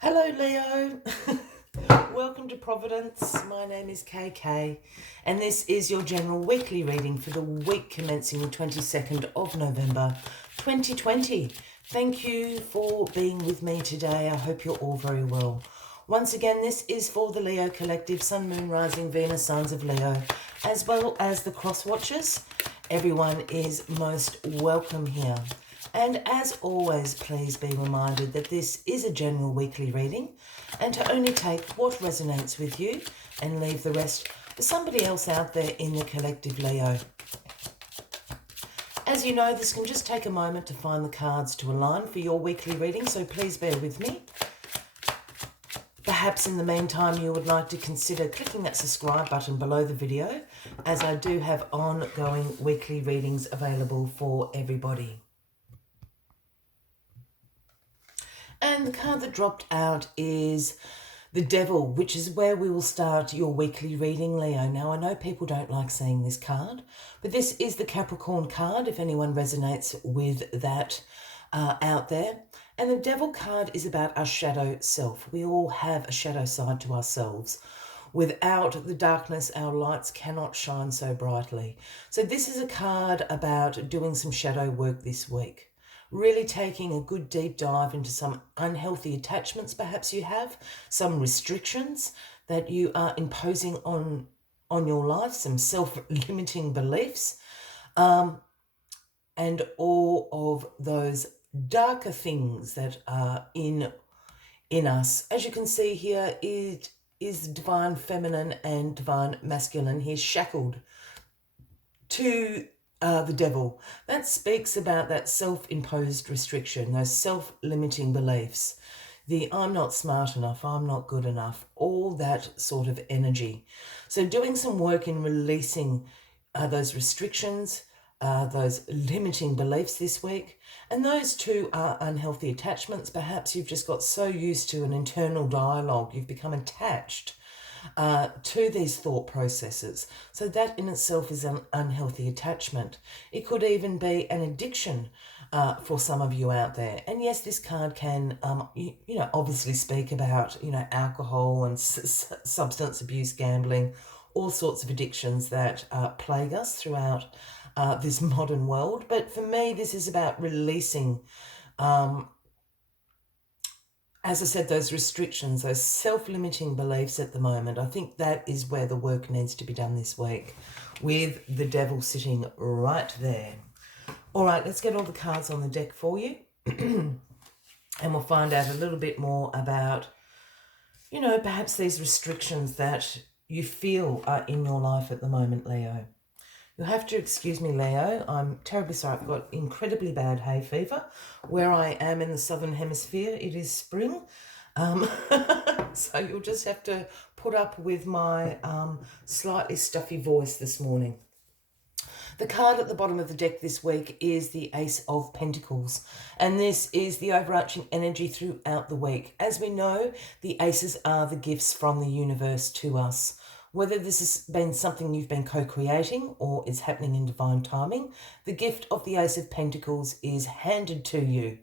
Hello, Leo. Welcome to Providence. My name is KK, and this is your general weekly reading for the week commencing the 22nd of November 2020. Thank you for being with me today. I hope you're all very well. Once again, this is for the Leo Collective, Sun, Moon, Rising, Venus, signs of Leo, as well as the cross watchers. Everyone is most welcome here. And as always, please be reminded that this is a general weekly reading and to only take what resonates with you and leave the rest for somebody else out there in the collective, Leo. As you know, this can just take a moment to find the cards to align for your weekly reading, so please bear with me. Perhaps in the meantime you would like to consider clicking that subscribe button below the video, as I do have ongoing weekly readings available for everybody. And the card that dropped out is the Devil, which is where we will start your weekly reading, Leo. Now, I know people don't like seeing this card, but this is the Capricorn card, if anyone resonates with that out there. And the Devil card is about our shadow self. We all have a shadow side to ourselves. Without the darkness, our lights cannot shine so brightly. So this is a card about doing some shadow work this week. Really taking a good deep dive into some unhealthy attachments perhaps you have, some restrictions that you are imposing on your life, some self-limiting beliefs, and all of those darker things that are in us. As you can see here, it is divine feminine and divine masculine. He's shackled to the Devil. That speaks about that self-imposed restriction, those self-limiting beliefs, the I'm not smart enough, I'm not good enough, all that sort of energy. So doing some work in releasing those restrictions, those limiting beliefs this week. And those two are unhealthy attachments. Perhaps you've just got so used to an internal dialogue, you've become attached to these thought processes. So that in itself is an unhealthy attachment. It could even be an addiction for some of you out there. And yes, this card can, obviously speak about, alcohol and substance abuse, gambling, all sorts of addictions that plague us throughout this modern world. But for me, this is about releasing as I said, those restrictions, those self-limiting beliefs at the moment. I think that is where the work needs to be done this week, with the Devil sitting right there. All right, let's get all the cards on the deck for you. And we'll find out a little bit more about, perhaps these restrictions that you feel are in your life at the moment, Leo. You'll have to excuse me, Leo. I'm terribly sorry. I've got incredibly bad hay fever. Where I am in the southern hemisphere, it is spring. So you'll just have to put up with my slightly stuffy voice this morning. The card at the bottom of the deck this week is the Ace of Pentacles, and this is the overarching energy throughout the week. As we know, the aces are the gifts from the universe to us. Whether this has been something you've been co-creating or is happening in divine timing, the gift of the Ace of Pentacles is handed to you.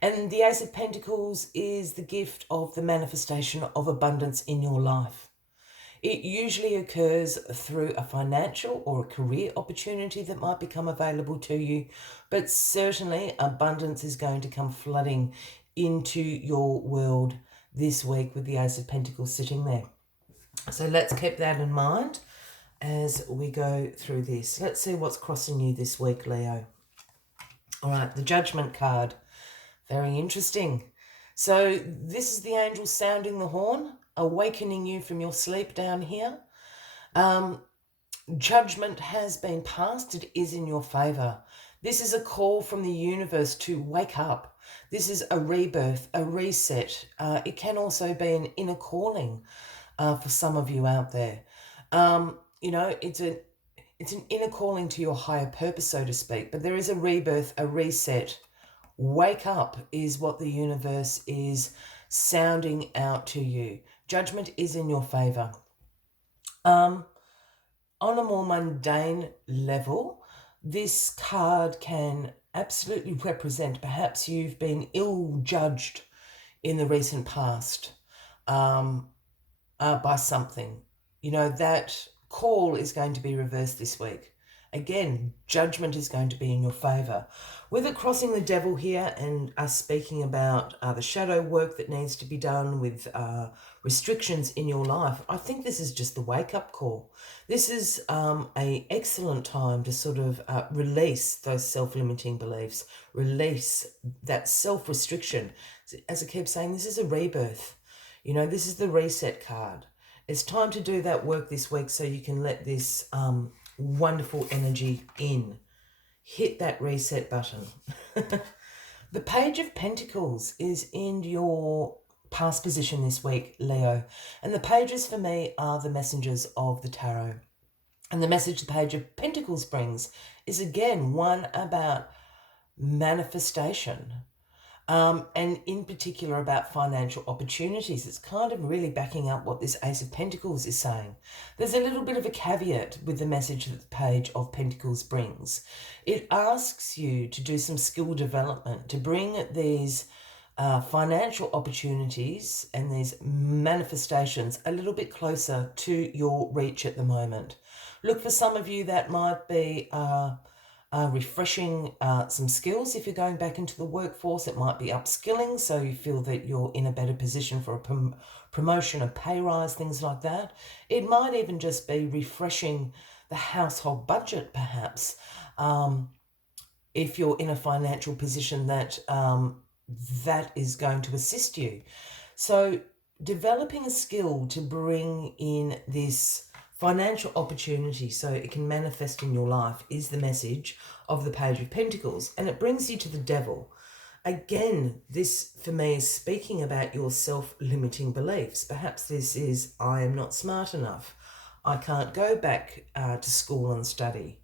And the Ace of Pentacles is the gift of the manifestation of abundance in your life. It usually occurs through a financial or a career opportunity that might become available to you, but certainly abundance is going to come flooding into your world this week with the Ace of Pentacles sitting there. So let's keep that in mind as we go through this. Let's see what's crossing you this week, Leo. All right, the Judgment card. Very interesting. So this is the angel sounding the horn, awakening you from your sleep down here. Judgment has been passed. It is in your favor. This is a call from the universe to wake up. This is a rebirth, a reset. It can also be an inner calling. For some of you out there, it's an inner calling to your higher purpose, so to speak, but there is a rebirth, a reset. Wake up is what the universe is sounding out to you. Judgment is in your favor. On a more mundane level, this card can absolutely represent perhaps you've been ill judged in the recent past by something. That call is going to be reversed this week. Again, judgment is going to be in your favour. With it crossing the devil here and us speaking about the shadow work that needs to be done with restrictions in your life, I think this is just the wake-up call. This is an excellent time to sort of release those self-limiting beliefs, release that self-restriction. As I keep saying, this is a rebirth. This is the reset card. It's time to do that work this week so you can let this wonderful energy in. Hit that reset button. The Page of Pentacles is in your past position this week, Leo. And the pages for me are the messengers of the tarot. And the message the Page of Pentacles brings is again one about manifestation. And in particular about financial opportunities. It's kind of really backing up what this Ace of Pentacles is saying. There's a little bit of a caveat with the message that the Page of Pentacles brings. It asks you to do some skill development, to bring these financial opportunities and these manifestations a little bit closer to your reach at the moment. Look, for some of you that might be refreshing some skills. If you're going back into the workforce, it might be upskilling, so you feel that you're in a better position for a promotion, a pay rise, things like that. It might even just be refreshing the household budget, perhaps, if you're in a financial position that that is going to assist you. So developing a skill to bring in this financial opportunity so it can manifest in your life is the message of the Page of Pentacles, and it brings you to the devil. Again, this for me is speaking about your self-limiting beliefs. Perhaps this is, I am not smart enough. I can't go back to school and study.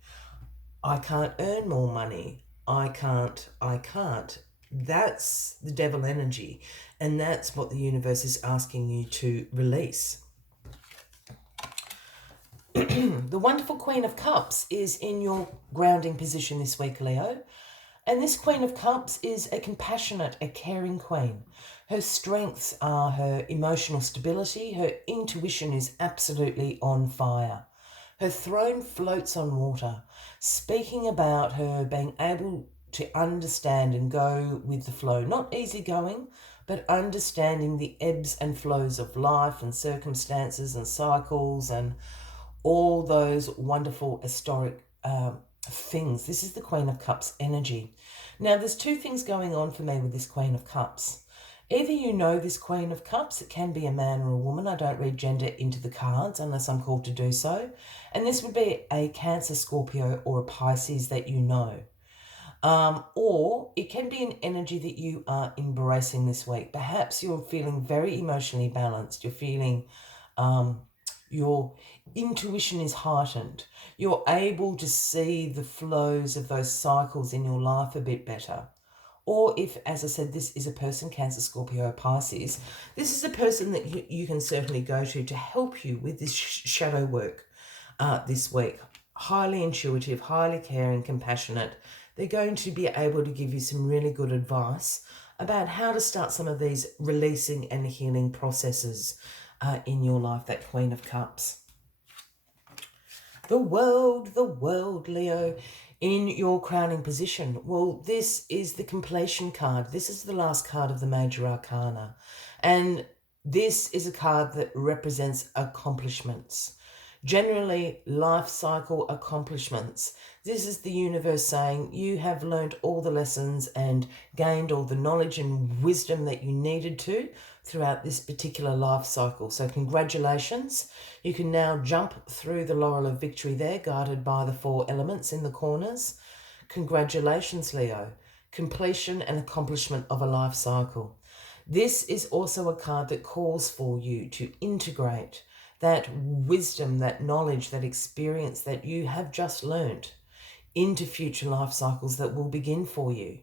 I can't earn more money. I can't. That's the devil energy, and that's what the universe is asking you to release. The wonderful Queen of Cups is in your grounding position this week, Leo. And this Queen of Cups is a compassionate, a caring queen. Her strengths are her emotional stability. Her intuition is absolutely on fire. Her throne floats on water, speaking about her being able to understand and go with the flow. Not easygoing, but understanding the ebbs and flows of life and circumstances and cycles and all those wonderful historic things. This is the Queen of Cups energy. Now, there's two things going on for me with this Queen of Cups. Either you know this Queen of Cups, it can be a man or a woman. I don't read gender into the cards unless I'm called to do so. And this would be a Cancer, Scorpio, or a Pisces that you know. Or it can be an energy that you are embracing this week. Perhaps you're feeling very emotionally balanced. You're feeling your intuition is heightened. You're able to see the flows of those cycles in your life a bit better. Or if, as I said, this is a person, Cancer, Scorpio, Pisces, this is a person that you can certainly go to help you with this shadow work this week. Highly intuitive, highly caring, compassionate. They're going to be able to give you some really good advice about how to start some of these releasing and healing processes in your life, that Queen of Cups. The world, Leo, in your crowning position. Well, this is the completion card. This is the last card of the Major Arcana. And this is a card that represents accomplishments. Generally, life cycle accomplishments. This is the universe saying you have learned all the lessons and gained all the knowledge and wisdom that you needed to throughout this particular life cycle. So congratulations. You can now jump through the laurel of victory there, guarded by the 4 elements in the corners. Congratulations, Leo. Completion and accomplishment of a life cycle. This is also a card that calls for you to integrate that wisdom, that knowledge, that experience that you have just learned into future life cycles that will begin for you.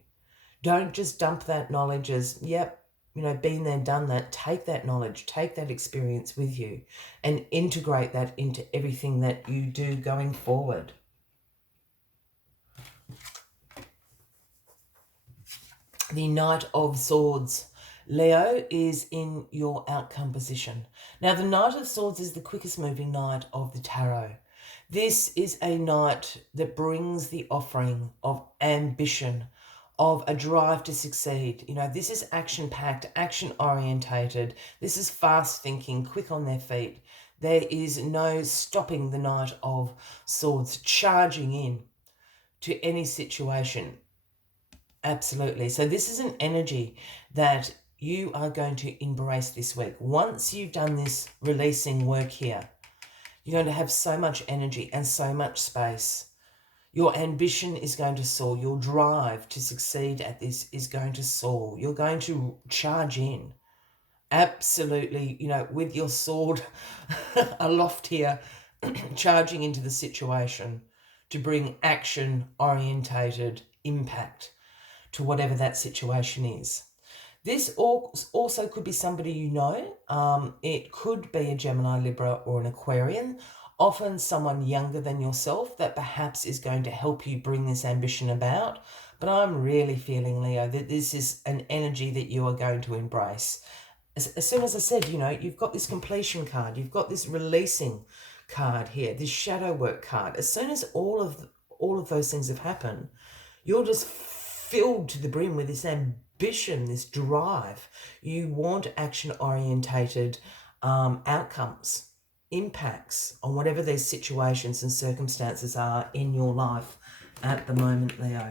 Don't just dump that knowledge as, yep, been there, done that. Take that knowledge, take that experience with you and integrate that into everything that you do going forward. The Knight of Swords. Leo is in your outcome position. Now, the Knight of Swords is the quickest moving knight of the tarot. This is a knight that brings the offering of ambition, of a drive to succeed. This is action-packed, action-orientated. This is fast thinking, quick on their feet. There is no stopping the Knight of Swords, charging in to any situation. Absolutely. So this is an energy that you are going to embrace this week. Once you've done this releasing work here, you're going to have so much energy and so much space. Your ambition is going to soar. Your drive to succeed at this is going to soar. You're going to charge in. Absolutely, with your sword aloft here, charging into the situation to bring action-orientated impact to whatever that situation is. This also could be somebody you know. It could be a Gemini, Libra, or an Aquarian, often someone younger than yourself that perhaps is going to help you bring this ambition about. But I'm really feeling, Leo, that this is an energy that you are going to embrace. As soon as I said, you've got this completion card, you've got this releasing card here, this shadow work card. As soon as all of those things have happened, you're just filled to the brim with this ambition, this drive. You want action-orientated outcomes, impacts on whatever these situations and circumstances are in your life at the moment, Leo.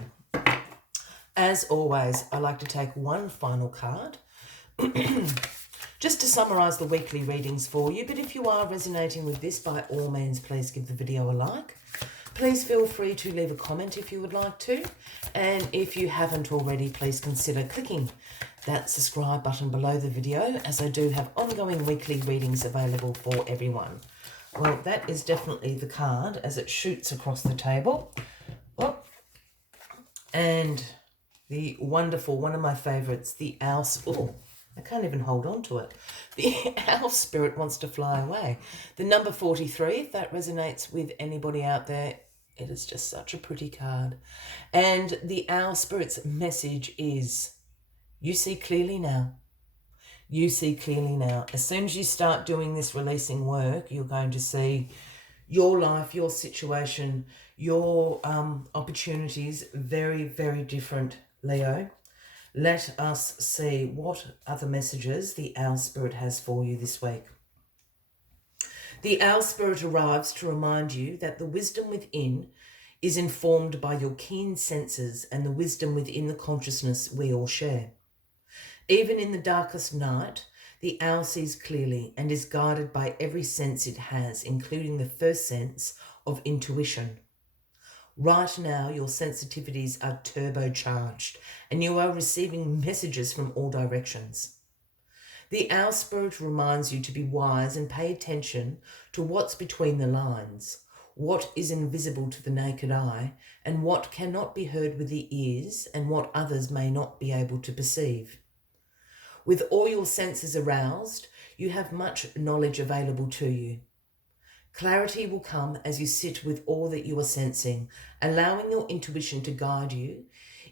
As always, I like to take one final card just to summarise the weekly readings for you. But if you are resonating with this, by all means, please give the video a like. Please feel free to leave a comment if you would like to. And if you haven't already, please consider clicking that subscribe button below the video, as I do have ongoing weekly readings available for everyone. Well, that is definitely the card as it shoots across the table. Well, and the wonderful, one of my favourites, the Owl. Oh, I can't even hold on to it. The Owl Spirit wants to fly away. The number 43, if that resonates with anybody out there, it is just such a pretty card. And the Owl Spirit's message is, you see clearly now. You see clearly now. As soon as you start doing this releasing work, you're going to see your life, your situation, your opportunities very, very different, Leo. Let us see what other messages the Owl Spirit has for you this week. The Owl Spirit arrives to remind you that the wisdom within is informed by your keen senses and the wisdom within the consciousness we all share. Even in the darkest night, the owl sees clearly and is guided by every sense it has, including the first sense of intuition. Right now, your sensitivities are turbocharged and you are receiving messages from all directions. The Owl Spirit reminds you to be wise and pay attention to what's between the lines, what is invisible to the naked eye, and what cannot be heard with the ears, and what others may not be able to perceive. With all your senses aroused, you have much knowledge available to you. Clarity will come as you sit with all that you are sensing, allowing your intuition to guide you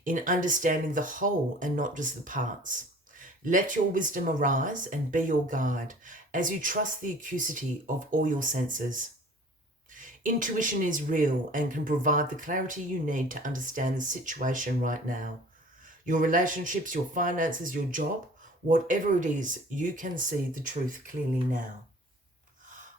in understanding the whole and not just the parts. Let your wisdom arise and be your guide as you trust the acuity of all your senses. Intuition is real and can provide the clarity you need to understand the situation right now. Your relationships, your finances, your job, whatever it is, you can see the truth clearly now.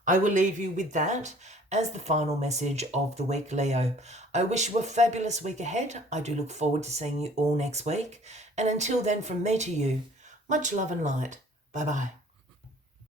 I will leave you with that as the final message of the week, Leo. I wish you a fabulous week ahead. I do look forward to seeing you all next week. And until then, from me to you, much love and light. Bye-bye.